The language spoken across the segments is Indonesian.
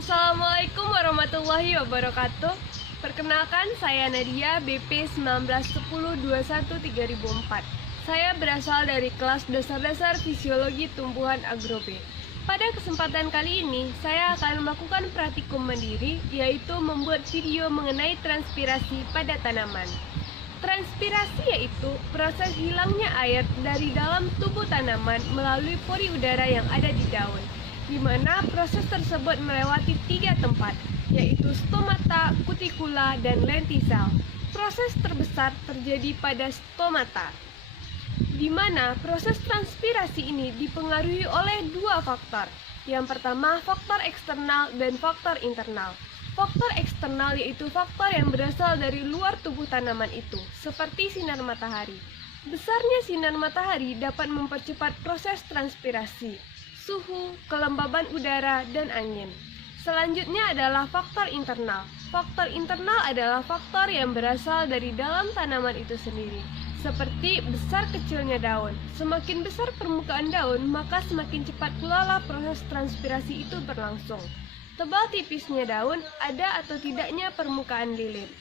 Assalamualaikum warahmatullahi wabarakatuh. Perkenalkan, saya Nadia, BP 191021-3004. Saya berasal dari kelas dasar-dasar fisiologi tumbuhan agro B. Pada kesempatan kali ini, saya akan melakukan praktikum mandiri, yaitu membuat video mengenai transpirasi pada tanaman. Transpirasi yaitu proses hilangnya air dari dalam tubuh tanaman melalui pori udara yang ada di daun, di mana proses tersebut melewati 3 tempat, yaitu stomata, kutikula, dan lentisel. Proses terbesar terjadi pada stomata, di mana proses transpirasi ini dipengaruhi oleh 2 faktor. Yang pertama, faktor eksternal dan faktor internal. Faktor eksternal yaitu faktor yang berasal dari luar tubuh tanaman itu, seperti sinar matahari. Besarnya sinar matahari dapat mempercepat proses transpirasi, suhu, kelembaban udara, dan angin. Selanjutnya adalah faktor internal. Faktor internal adalah faktor yang berasal dari dalam tanaman itu sendiri, seperti besar kecilnya daun. Semakin besar permukaan daun, maka semakin cepat pula proses transpirasi itu berlangsung. Tebal tipisnya daun, ada atau tidaknya permukaan lilin.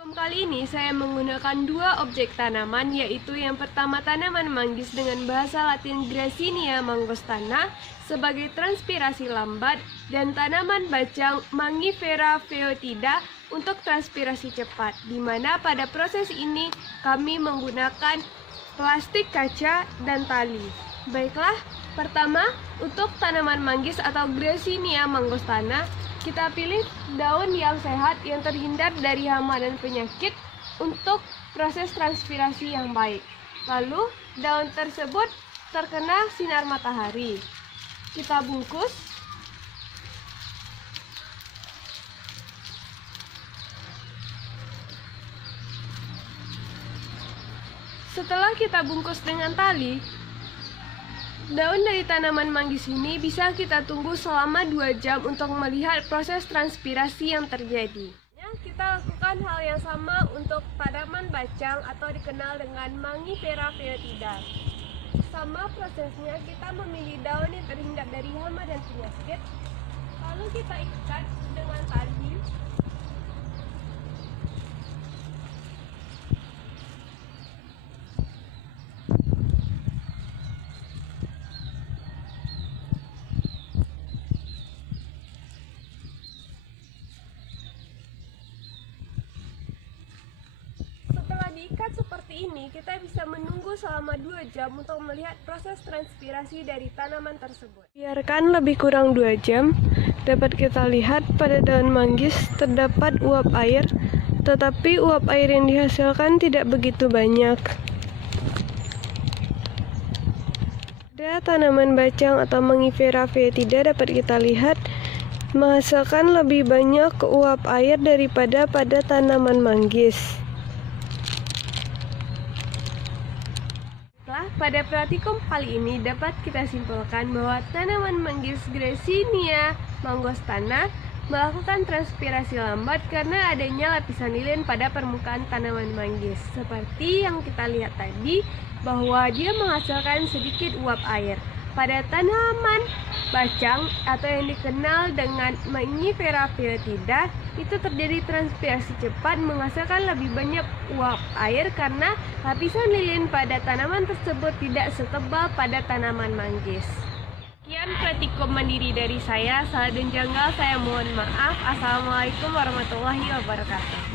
Kali ini saya menggunakan 2 objek tanaman, yaitu yang pertama tanaman manggis dengan bahasa Latin Graciosa mangostana sebagai transpirasi lambat, dan tanaman bacang Mangifera foetida untuk transpirasi cepat, di mana pada proses ini kami menggunakan plastik kaca dan tali. Baiklah, pertama untuk tanaman manggis atau Graciosa mangostana, kita pilih daun yang sehat yang terhindar dari hama dan penyakit untuk proses transpirasi yang baik. Lalu, daun tersebut terkena sinar matahari. Kita bungkus. Setelah kita bungkus dengan tali, daun dari tanaman manggis ini bisa kita tunggu selama 2 jam untuk melihat proses transpirasi yang terjadi. Kita lakukan hal yang sama untuk tanaman bacang atau dikenal dengan Mangifera foetida. Sama prosesnya, kita memilih daun yang terhindar dari hama dan penyakit, lalu kita ikat dengan tali. Diikat seperti ini, kita bisa menunggu selama 2 jam untuk melihat proses transpirasi dari tanaman tersebut. Biarkan lebih kurang 2 jam, dapat kita lihat pada daun manggis terdapat uap air, tetapi uap air yang dihasilkan tidak begitu banyak. Pada tanaman bacang atau Mangifera foetida dapat kita lihat menghasilkan lebih banyak uap air daripada pada tanaman manggis. Pada praktikum kali ini dapat kita simpulkan bahwa tanaman manggis Graciosa mangostana melakukan transpirasi lambat karena adanya lapisan lilin pada permukaan tanaman manggis. Seperti yang kita lihat tadi, bahwa dia menghasilkan sedikit uap air. Pada tanaman bacang atau yang dikenal dengan Mangifera foetida, itu terjadi transpirasi cepat menghasilkan lebih banyak uap air karena lapisan lilin pada tanaman tersebut tidak setebal pada tanaman manggis. Sekian praktikum mandiri dari saya. Salah dan janggal saya mohon maaf. Assalamualaikum warahmatullahi wabarakatuh.